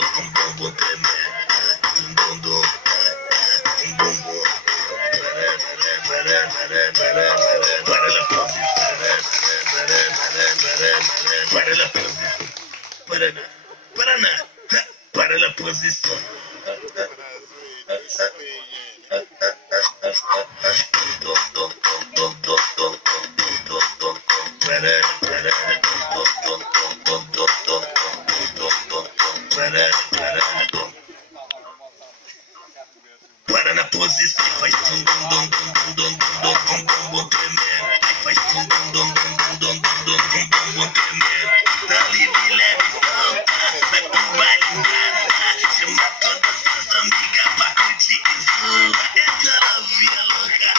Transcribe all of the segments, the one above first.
com bumbum tremendo. Com bumbum. Para la posición. Para la posición. Para la posición. Para na posição, faz tum dum dum dum dum dum com bumbum tremendo. Faz tum dum dum dum dum dum com bumbum tremendo. Tá livre, leve, solta, vai pro baile em casa. Chama todas suas amigas pra curtir e zoa. Essa novinha louca,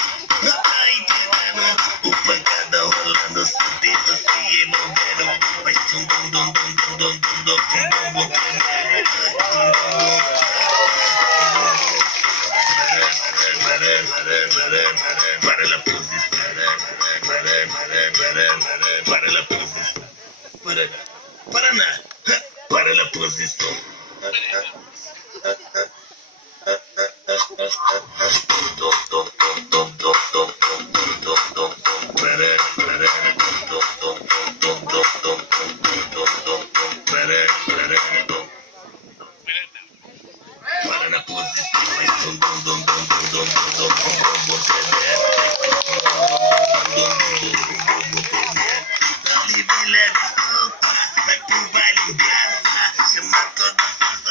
não tá entendendo. O pancada rolando, sentido se envolvendo. Faz tum dum dum dum dum dum com bumbum tremendo. Para la posición, para la posición, para la posición. Para na posição, faz tum dum dum dum dum com bumbum tremendo. Tá livre, leve, solta, vai pro baile em casa. Chama todas as